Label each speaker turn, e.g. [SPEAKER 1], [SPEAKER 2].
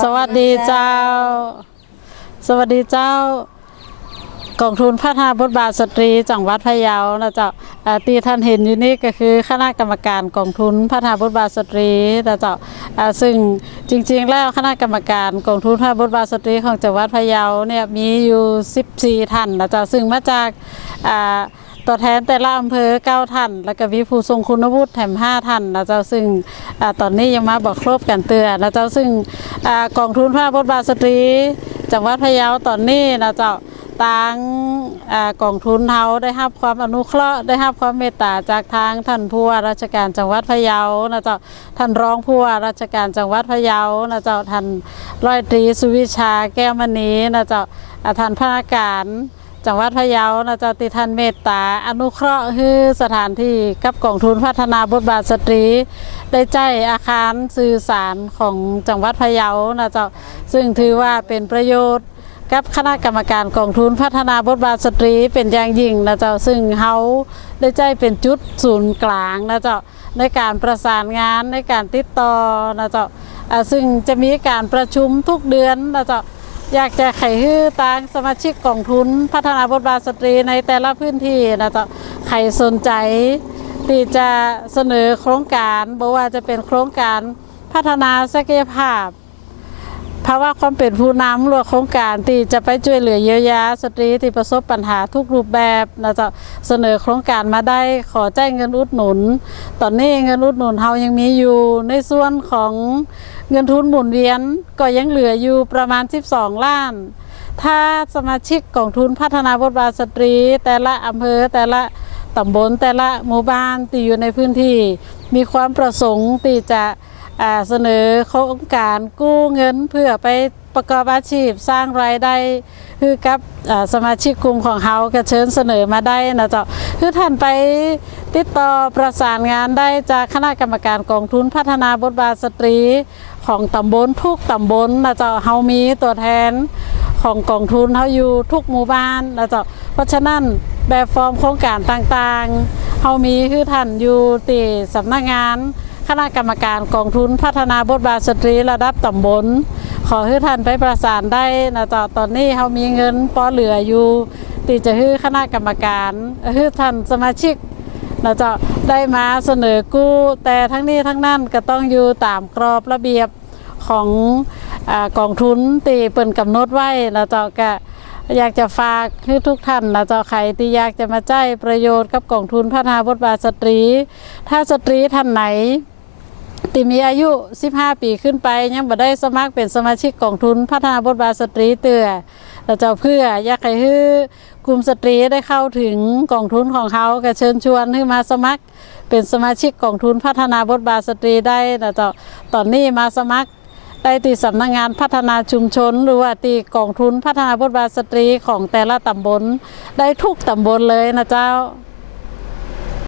[SPEAKER 1] สวัสดีเจ้า สวัสดีเจ้า กองทุนพัฒนาบทบาทสตรีจังหวัดพะเยานะเจ้าอ่าที่ท่านเห็นอยู่นี่ก็คือคณะกรรมการกองทุนพัฒนาบทบาทสตรีนะเจ้าซึ่งจริง ๆ แล้วคณะกรรมการกองทุนพัฒนาบทบาทสตรีของจังหวัดพะเยาเนี่ยมีอยู่ 14 ท่านนะเจ้าซึ่งมาจากตัวแทนแต่ละอำเภอเก้าท่าน แล้วก็มีผู้ทรงคุณวุฒิแถมห้าท่านนะเจ้าซึ่งอตอนนี้ยังมาบอกครบกันเตือนนะเจ้าซึ่งอกองทุนภาพบทบาทสตรี จังหวัดพะเยาตอนนี้นะเจ้า ต่างกองทุนเฮาได้รับความอนุเคราะห์ได้รับความเมตตาจากทางท่านผู้ว่าราชการจังหวัดพะเยานะเจ้าท่านรองผู้ว่าราชการจังหวัดพะเยานะเจ้าท่านร้อยตรีสุวิชาแก้วมณีนะเจ้าอ่าท่านพนักงานจังหวัดพะเยานะเจ้าติทันเมตตา อนุเคราะห์คือสถานที่กับกองทุนพัฒนาบทบาทสตรี ได้ใจอาคารสื่อสารของจังหวัดพะเยานะเจ้าซึ่งถือว่าเป็นประโยชน์ กับคณะกรรมการกองทุนพัฒนาบทบาทสตรีเป็นอย่างยิ่งนะเจ้าซึ่งเฮาได้ใจเป็นจุดศูนย์กลางนะเจ้าในการประสานงานในการติดต่อนะเจ้าซึ่งจะมีการประชุมทุกเดือนนะเจ้าอยากจะไขฮื้อตางสมาชิกกองทุนพัฒนาบทบาทสตรีในแต่ละพื้นที่นะเจ๊ะใครสนใจที่จะเสนอโครงการบอกว่าจะเป็นโครงการพัฒนาศักยภาพ ภาวะความเป็นผู้นำหรือว่าโครงการที่จะไปช่วยเหลือเยียวยาสตรีที่ประสบปัญหาทุกรูปแบบนะจะเสนอโครงการมาได้ขอแจ้งเงินอุดหนุน ตอนนี้เงินอุดหนุนเฮายังมีอยู่ในส่วนของเงินทุนหมุนเวียนก็ยังเหลืออยู่ประมาณ 12 ล้าน ถ้าสมาชิกกองทุนพัฒนาบทบาทสตรี แต่ละอำเภอแต่ละตำบลแต่ละหมู่บ้านที่อยู่ในพื้นที่ มีความประสงค์ที่จะ เสนอโครงการกู้เงินเพื่อไปประกอบอาชีพสร้างรายได้คือกับสมาชิกกลุ่มของเขาก็เชิญเสนอมาได้นะเจ้าคือท่านไปติดต่อประสานงานได้จากคณะกรรมการกองทุนพัฒนาบทบาทสตรีของตำบลทุกตำบลนะเจ้าเฮามีตัวแทนของกองทุนเขาอยู่ทุกหมู่บ้านนะเจ้าเพราะฉะนั้นแบบฟอร์มโครงการต่างๆเขามีคือท่านอยู่ตีสำนักงาน คณะกรรมการกองทุนพัฒนาบทบาทสตรีระดับตำบล ขอให้ท่านไปประสานได้นะจ้าตอนนี้เขามีเงินปอเหลืออยู่ตีจะให้คณะกรรมการให้ท่านสมาชิกเราจะได้มาเสนอกู้ แต่ทั้งนี้ทั้งนั้นก็ต้องอยู่ตามกรอบระเบียบของอกองทุนตีเปิ่นกำหนดไว้เราจะก็อยากจะฝากให้ทุกท่านเราจะใครที่อยากจะมาใจประโยชน์กับกองทุนพัฒนาบทบาทสตรี ถ้าสตรีท่านไหน ที่มีอายุ 15 ปีขึ้นไป ยังบ่ได้สมัครเป็นสมาชิกกองทุนพัฒนาบทบาทสตรีเตือเราจะเพื่ออยากให้ฮื้อกลุ่มสตรีได้เข้าถึงกองทุนของเขาก็เชิญชวนให้มาสมัครเป็นสมาชิกกองทุนพัฒนาบทบาทสตรีได้นะเจ้าตอนนี้มาสมัครได้ที่สำนักงานพัฒนาชุมชน หรือว่าที่กองทุนพัฒนาบทบาทสตรีของแต่ละตำบลได้ทุกตำบลเลยนะเจ้า